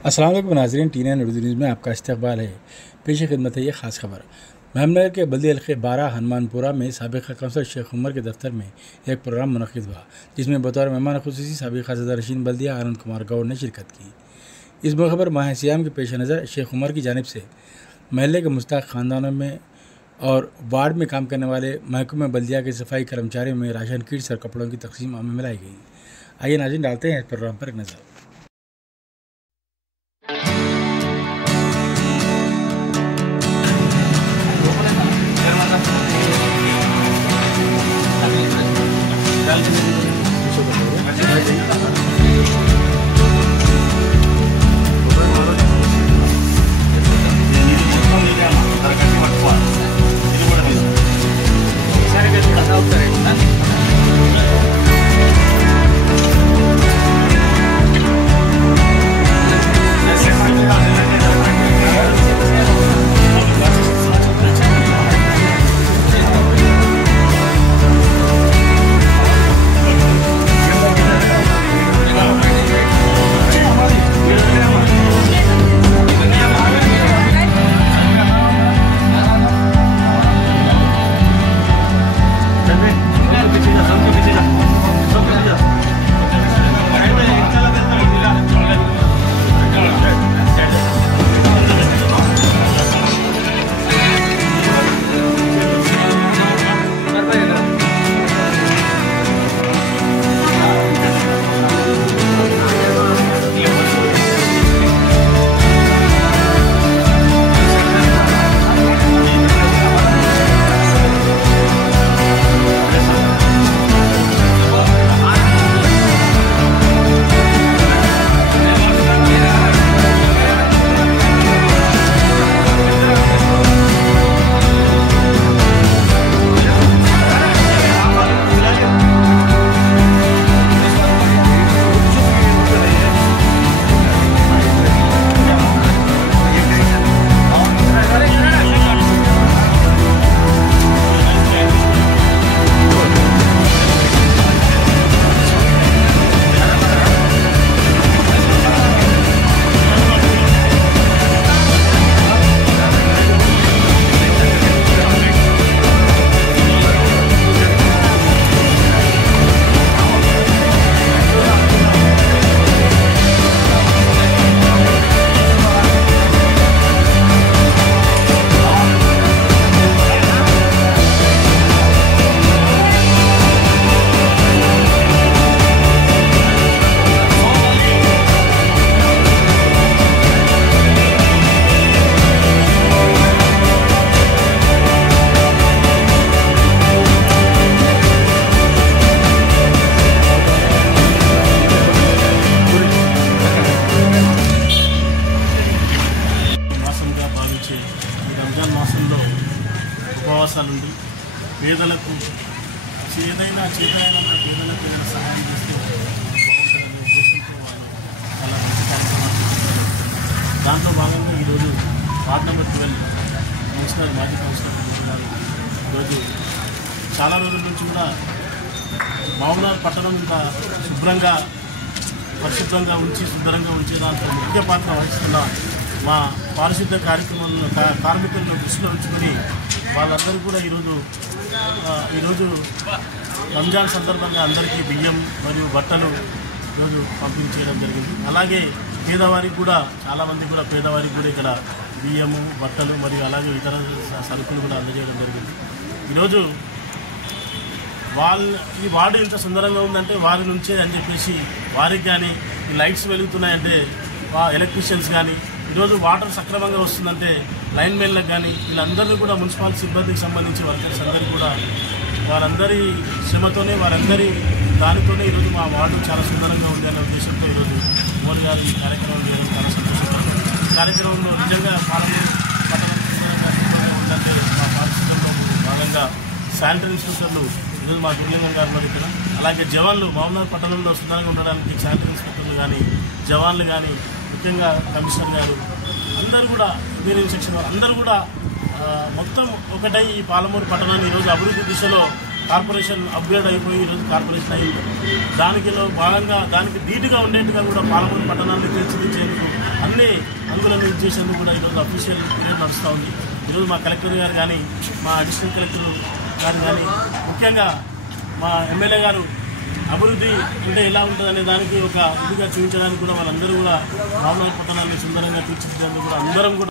अस्सलाम वालेकुम नाज़रीन, टी9 उर्दू न्यूज़ में आपका इस्तकबाल है। पेश खिदमत है ये ख़ास खबर। महमनगर के बल्दी हल्के 12 हनुमानपुरा में साबिक़ काउंसलर शेख उमर के दफ्तर में एक प्रोग्राम मुनक़िद हुआ, जिसमें बतौर मेहमान ख़ुसूसी साबिक़ सदर-ए-नशीन बल्दिया आनंद कुमार गौड़ ने शिरकत की। इस मौके पर माह सियाम के पेश नज़र शेख उमर की जानिब से महल्ले के मुस्तहक़ ख़ानदानों में और वार्ड में काम करने वाले महकमे बल्दिया के सफाई कर्मचारियों में राशन किट्स और कपड़ों की तकसीम अमल में लाई गई। आइए नाज़रीन, डालते हैं इस प्रोग्राम पर एक नज़र। రంజాన్ మాసంలో ఉపవాసాలుండి పేదలకు ఏదైనా చేతనైనా పేదలకు ఏదైనా సహాయం చేస్తే బాగుంటుందనే ఉద్దేశంతో వాళ్ళు చాలా మంచి కార్యక్రమాలు చేస్తున్నారు. దాంట్లో భాగంగా ఈరోజు వార్డ్ నెంబర్ 12 మాజీ కౌన్సిలర్ గారు ఈరోజు చాలా రోజుల నుంచి కూడా మహబూబాబాద్ పట్టణం శుభ్రంగా పరిశుభ్రంగా ఉంచి సుందరంగా ఉంచే దాంట్లో ముఖ్య పాత్ర వహిస్తున్న మా పారిశుద్ధ్య కార్మికులను దృష్టిలో ఉంచుకొని వాళ్ళందరూ కూడా ఈరోజు రంజాన్ సందర్భంగా అందరికీ బియ్యం మరియు బట్టలు ఈరోజు పంపిణీ చేయడం జరిగింది. అలాగే పేదవారికి కూడా చాలామంది కూడా పేదవారికి కూడా ఇక్కడ బియ్యము బట్టలు మరియు అలాగే ఇతర సరుకులు కూడా అందజేయడం జరిగింది. ఈరోజు ఈ వార్డు ఇంత సుందరంగా ఉందంటే వారి నుంచే అని చెప్పేసి వారికి కానీ ఈ లైట్స్ వెలుగుతున్నాయంటే ఎలక్ట్రీషియన్స్ కానీ ఈరోజు వాటర్ సక్రమంగా వస్తుందంటే లైన్ మెన్లకు కానీ వీళ్ళందరినీ కూడా మున్సిపల్ సిబ్బందికి సంబంధించి వర్కర్స్ అందరికీ కూడా వారందరి శ్రమతోనే వారందరి దానితోనే ఈరోజు మా వార్డు చాలా సుందరంగా ఉంది అనే ఉద్దేశంతో ఈరోజు మోడీ గారు ఈ కార్యక్రమం చేయడం చాలా సంతోషంగా ఈ కార్యక్రమంలో నిజంగా పట్టణం ఉందంటే మా పారిశుద్ధ్యంలో భాగంగా శానిటరీ ఇన్స్పెక్టర్లు ఈరోజు మా గురులింగం గారు మరి ఇక్కడ అలాగే జవాన్లు మహబూబాబాద్ పట్టణంలో సుందరంగా ఉండడానికి శానిటరీ ఇన్స్పెక్టర్లు కానీ జవాన్లు కానీ ముఖ్యంగా కమిషనర్ గారు అందరూ కూడా ఇంజనీరింగ్ సెక్షన్ అందరూ కూడా మొత్తం ఒకటై ఈ పాలమూరు పట్టణాన్ని ఈరోజు అభివృద్ధి దిశలో కార్పొరేషన్ అప్గ్రేడ్ అయిపోయి ఈరోజు కార్పొరేషన్ అయింది. దానిలో భాగంగా దానికి ధీటుగా ఉండేట్టుగా కూడా పాలమూరు పట్టణాన్ని తీర్చిదిద్దేందుకు అన్ని అన్ని అంగులను చేసేందుకు కూడా ఈరోజు అఫీషియల్ పీరియడ్ నడుస్తూ ఉంది. ఈరోజు మా కలెక్టర్ గారు కానీ మా అడిషనల్ కలెక్టర్ గారు కానీ ముఖ్యంగా మా ఎమ్మెల్యే గారు అభివృద్ధి అంటే ఎలా ఉంటుందనే దానికి ఒక ఇదిగా చూపించడానికి కూడా వాళ్ళందరూ కూడా రామనాథ్ పట్టణాన్ని సుందరంగా తీర్చిదిద్దేందుకు కూడా అందరం కూడా